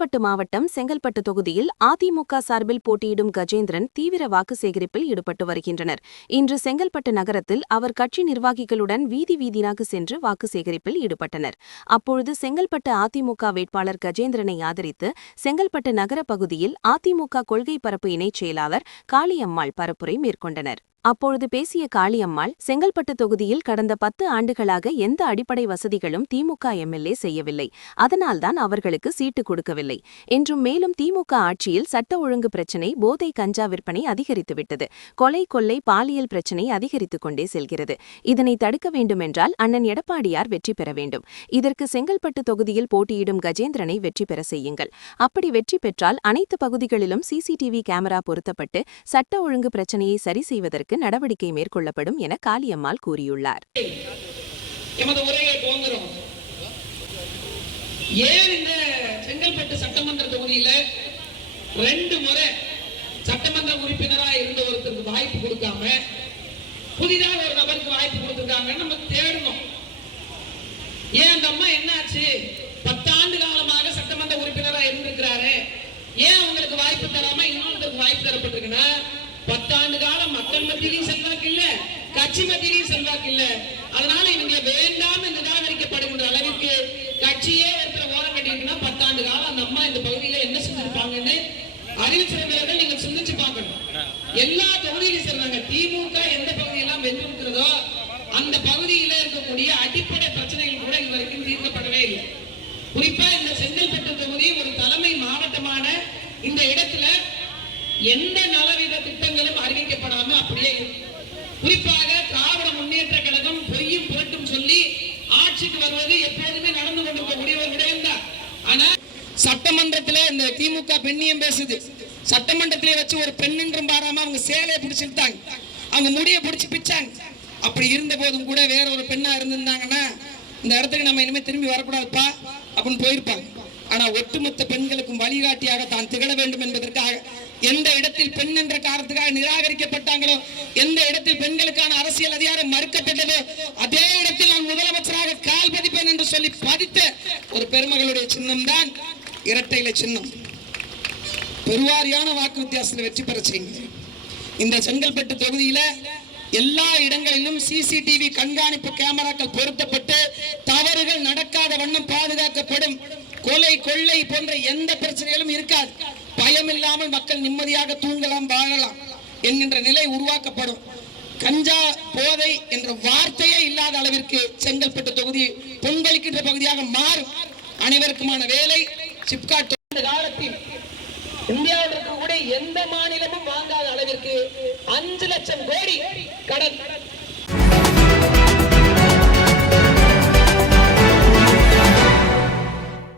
செங்கல்பட்டு மாவட்டம் செங்கல்பட்டு தொகுதியில் அதிமுக சார்பில் போட்டியிடும் கஜேந்திரன் தீவிர வாக்கு சேகரிப்பில் ஈடுபட்டு வருகின்றனர். இன்று செங்கல்பட்டு நகரத்தில் அவர் கட்சி நிர்வாகிகளுடன் வீதி வீதியாக சென்று வாக்கு சேகரிப்பில் ஈடுபட்டனர். அப்பொழுது செங்கல்பட்டு அதிமுக வேட்பாளர் கஜேந்திரனை ஆதரித்து செங்கல்பட்டு நகர பகுதியில் அதிமுக கொள்கை பரப்பு இணைச் செயலாளர் காளியம்மாள் பரப்புரை மேற்கொண்டனர். அப்பொழுது பேசிய காளியம்மாள், செங்கல்பட்டு தொகுதியில் கடந்த 10 ஆண்டுகளாக எந்த அடிப்படை வசதிகளும் திமுக எம்எல்ஏ செய்யவில்லை, அதனால்தான் அவர்களுக்கு சீட்டு கொடுக்கவில்லை என்றும், மேலும் திமுக ஆட்சியில் சட்ட ஒழுங்கு பிரச்சினை, போதை கஞ்சா விற்பனை அதிகரித்துவிட்டது, கொலை கொள்ளை பாலியல் பிரச்சினை அதிகரித்துக் கொண்டே செல்கிறது. இதனை தடுக்க வேண்டுமென்றால் அண்ணன் எடப்பாடியார் வெற்றி பெற வேண்டும். இதற்கு செங்கல்பட்டு தொகுதியில் போட்டியிடும் கஜேந்திரனை வெற்றி பெற செய்யுங்கள். அப்படி வெற்றி பெற்றால் அனைத்து பகுதிகளிலும் சிசிடிவி கேமரா பொருத்தப்பட்டு சட்ட ஒழுங்கு பிரச்சினையை சரி செய்வதற்கு நடவடிக்கை மேற்கொள்ளப்படும் என காளியம்மாள் கூறியுள்ளார். ஏன் இந்த செங்கல்பட்டு சட்டமன்ற தொகுதியில 2 முறை சட்டமன்ற உறுப்பினராக இருந்த ஒருத்தருக்கு வாய்ப்பு கொடுக்காம புதிதாக ஒரு நபருக்கு வாய்ப்பு கொடுத்திருக்காங்கன்னு நம்ம தேடணும். ஏன் அந்த அம்மா என்னாச்சு, 10 ஆண்டு காலமாக சட்டமன்ற உறுப்பினராக இருந்திருக்கிறாரு, ஏன் உங்களுக்கு வாய்ப்பு தராம இன்னொருத்தருக்கு வாய்ப்பு தரப்பட்டிருக்குன்னா, 10 ஆண்டு காலம் மக்கள் மத்தியிலும் செல்வாக்கு இல்ல, கட்சி மத்தியிலும் செல்வாக்கு இல்ல. அதனால இவங்க வேண்டாம் என்று நிராகரிக்கப்படுகின்ற அளவிற்கு கட்சியே ஒருத்தர் ஓரம் கட்டிருக்குன்னா 10 ஆண்டு காலம் அந்த அம்மா இந்த பகுதியில என்ன செஞ்சிருப்பாங்கன்னு அறிவிச்சிருந்தவர்கள் நீங்க சிந்திச்சு பார்க்கணும். எல்லா தொகுதியிலும் சொல்றாங்க, திமுக எந்த பகுதியெல்லாம் வென்றிருக்கிறதோ அந்த பகுதியில இருக்கக்கூடிய அடிப்படை பிரச்சனைகள் கூட இதுவரைக்கும் தீர்க்கப்படவே இல்லை. குறிப்பா இந்த செங்கல்பட்டு தொகுதி ஒரு தலைமை மாவட்டமான இந்த இடத்துல எந்த நலவித திட்டங்களும் அறிவிக்கப்படாம அப்படியே குறிப்பாக திராவிட முன்னேற்ற கழகம் பொய்யும் புரட்டும் சொல்லி ஆட்சிக்கு வருவது எப்போதுமே நடந்து கொண்டிருக்கக்கூடிய ஒரு விடயம் தான். ஆனா சட்டமன்றத்தில் இந்த திமுக பெண்ணியம் பேசுது, சட்டமன்றத்திலே வச்சு ஒரு பெண்ணின்றும் பாராம அவங்க சேலையை பிடிச்சிருந்தாங்க, அவங்க முடியை பிடிச்சி பிச்சாங்க. அப்படி இருந்த போதும் கூட வேற ஒரு பெண்ணா இருந்திருந்தாங்கன்னா இந்த இடத்துக்கு நம்ம இனிமே திரும்பி வரக்கூடாதுப்பா அப்படின்னு போயிருப்பாங்க. ஆனா ஒட்டுமொத்த பெண்களுக்கும் வழிகாட்டியாக தான் திகழ வேண்டும் என்பதற்காக எந்த இடத்தில் பெண் என்ற காரணத்துக்காக நிராகரிக்கப்பட்டாங்களோ, எந்த இடத்தில் பெண்களுக்கான அரசியல் அதிகாரம் மறுக்கப்பட்டதோ அதே இடத்தில் நான் முதலமைச்சராக கால் பதிப்பேன் என்று சொல்லி பதித்த ஒரு பெருமகளுடைய சின்னம் தான் இரட்டை இலை சின்னம். பெருவாரியான வாக்கு வித்தியாசத்தில் வெற்றி பெற செய்யுங்க. இந்த செங்கல்பட்டு தொகுதியில எல்லா இடங்களிலும் சிசிடிவி கண்காணிப்பு கேமராக்கள் பொருத்தப்பட்டு தவறுகள் நடக்காத வண்ணம் பாதுகாக்கப்படும். கொலை கொள்ளை போன்ற எந்த பிரச்சனைகளும் இருக்காது. பயம் இல்லாமல் மக்கள் நிம்மதியாக தூங்கலாம், வாழலாம் என்கின்ற நிலை உருவாக்கப்படும். கஞ்சா போதை என்ற வார்த்தையே இல்லாத அளவிற்கு செங்கல்பட்டு தொகுதி பொங்கலிக்கின்ற பகுதியாக மாறும். அனைவருக்குமான வேலை சிப்காட் காலத்தில் இந்தியாவில் இருக்கக்கூடிய எந்த மாநிலமும் வாங்காத அளவிற்கு 5 லட்சம் கோடி